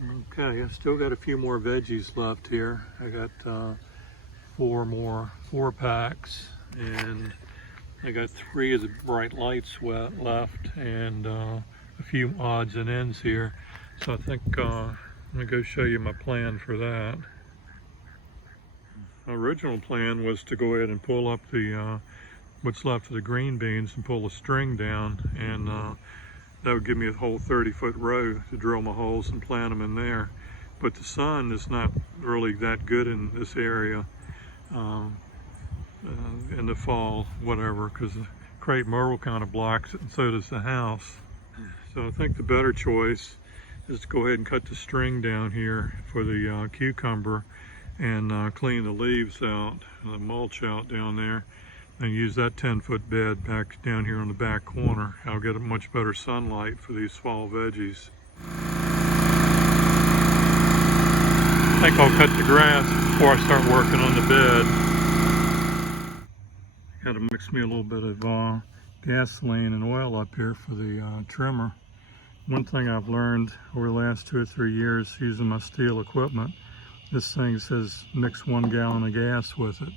Okay, I still got a few more veggies left here. I got four packs, and I got 3 of the bright lights left, and a few odds and ends here. So I think I'm gonna go show you my plan for that. My original plan was to go ahead and pull up the what's left of the green beans and pull the string down, and that would give me a whole 30-foot row to drill my holes and plant them in there. But the sun is not really that good in this area in the fall, whatever, because the crepe myrtle kind of blocks it, and so does the house. So I think the better choice is to go ahead and cut the string down here for the cucumber and clean the leaves out, the mulch out down there, and use that 10-foot bed back down here on the back corner. I'll get a much better sunlight for these fall veggies. I think I'll cut the grass before I start working on the bed. Got to mix me a little bit of gasoline and oil up here for the trimmer. One thing I've learned over the last 2 or 3 years using my Stihl equipment, this thing says mix 1 gallon of gas with it.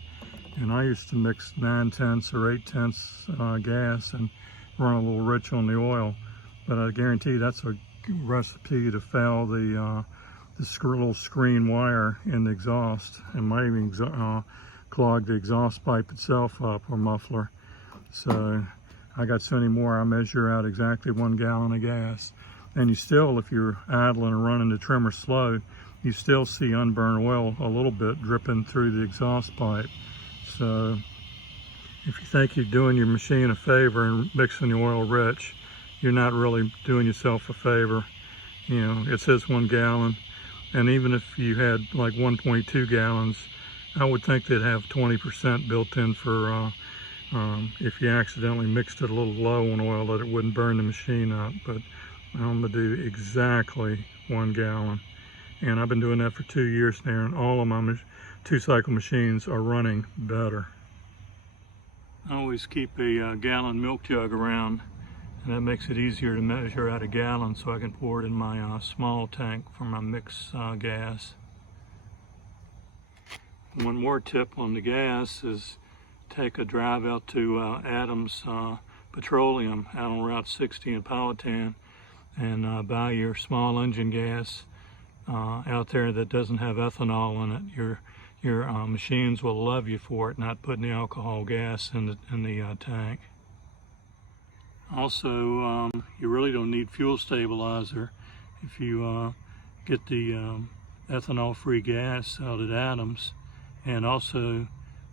And I used to mix 9/10 or 8/10 gas and run a little rich on the oil. But I guarantee that's a recipe to foul the little screen wire in the exhaust, and might even clog the exhaust pipe itself up, or muffler. So I got so many more, I measure out exactly 1 gallon of gas. And you still, if you're idling or running the trimmer slow, you still see unburned oil a little bit dripping through the exhaust pipe. So if you think you're doing your machine a favor and mixing the oil rich, you're not really doing yourself a favor. You know, it says 1 gallon, and even if you had like 1.2 gallons, I would think they'd have 20% built in for if you accidentally mixed it a little low on oil, that it wouldn't burn the machine up. But I'm gonna do exactly 1 gallon. And I've been doing that for 2 years now, and all of my 2-cycle machines are running better. I always keep a gallon milk jug around, and that makes it easier to measure out a gallon so I can pour it in my small tank for my mix gas. One more tip on the gas is take a drive out to Adams Petroleum out on Route 60 in Powhatan and buy your small engine gas out there that doesn't have ethanol in it. Your machines will love you for it, not putting the alcohol gas in the tank. Also, you really don't need fuel stabilizer if you get the ethanol-free gas out at Adams. And also,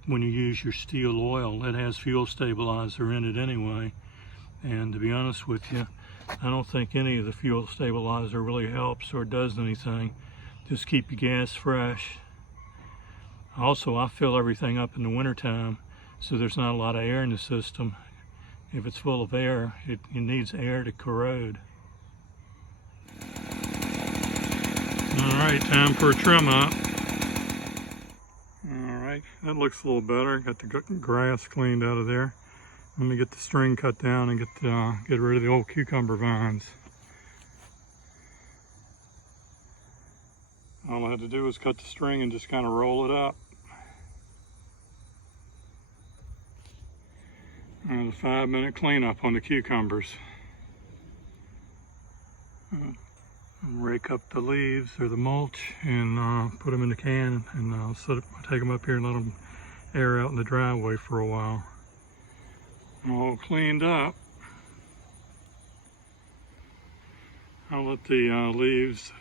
when you use your Stihl oil, it has fuel stabilizer in it anyway. And to be honest with you, I don't think any of the fuel stabilizer really helps or does anything. Just keep your gas fresh. Also, I fill everything up in the wintertime, so there's not a lot of air in the system. If it's full of air, it needs air to corrode. All right, time for a trim up. All right, that looks a little better. Got the grass cleaned out of there. Let me get the string cut down and get rid of the old cucumber vines. All I had to do was cut the string and just kind of roll it up. And a 5-minute cleanup on the cucumbers. Rake up the leaves or the mulch and put them in the can, and I'll take them up here and let them air out in the driveway for a while. All cleaned up. I'll let the leaves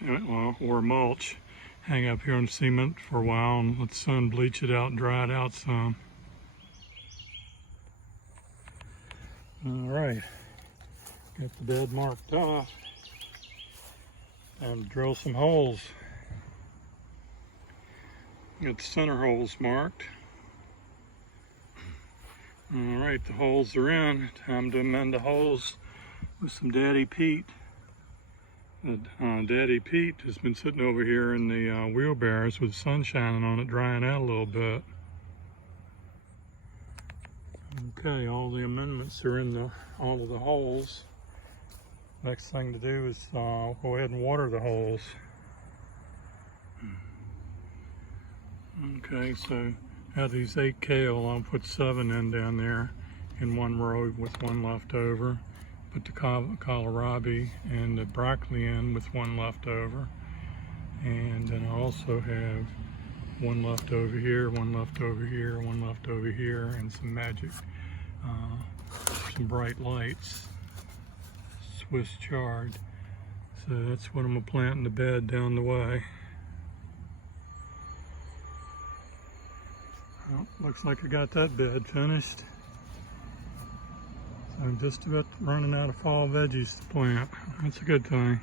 or mulch hang up here on cement for a while and let the sun bleach it out and dry it out some. All right, got the bed marked off. Time to drill some holes. Got the center holes marked. All right, the holes are in. Time to amend the holes with some Daddy Pete. Daddy Pete has been sitting over here in the wheelbarrows with the sun shining on it, drying out a little bit. Okay, all the amendments are in all of the holes. Next thing to do is go ahead and water the holes. Okay, so out of these 8 kale, I'll put 7 in down there in one row with 1 left over. Put the kohlrabi and the broccoli in with 1 left over. And then I also have 1 left over here, 1 left over here, 1 left over here, and some magic, some bright lights, Swiss chard. So that's what I'm gonna plant in the bed down the way. Well, looks like I got that bed finished. So I'm just about running out of fall veggies to plant. That's a good thing.